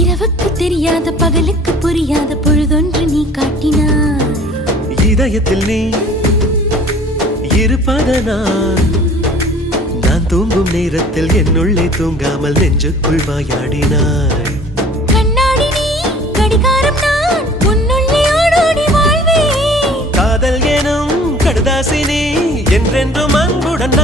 இரவுக்கு தெரியாத பகலுக்கு புரியாத பொழுதொன்று நீ காட்டினாய். இதயத்தில் நீ இருப்பதனால் நான் தூங்கும் நேரத்தில் என்னுள்ளே தூங்காமல் நெஞ்சுக்குள் வாயாடினாய். கண்ணாடி நீ கடிகாரம் நான் உன்னுள்ளே ஓடோடி வாழ்வே. காதல் எனும் கடுதாசி நீ என்றென்றும் அன்புடன்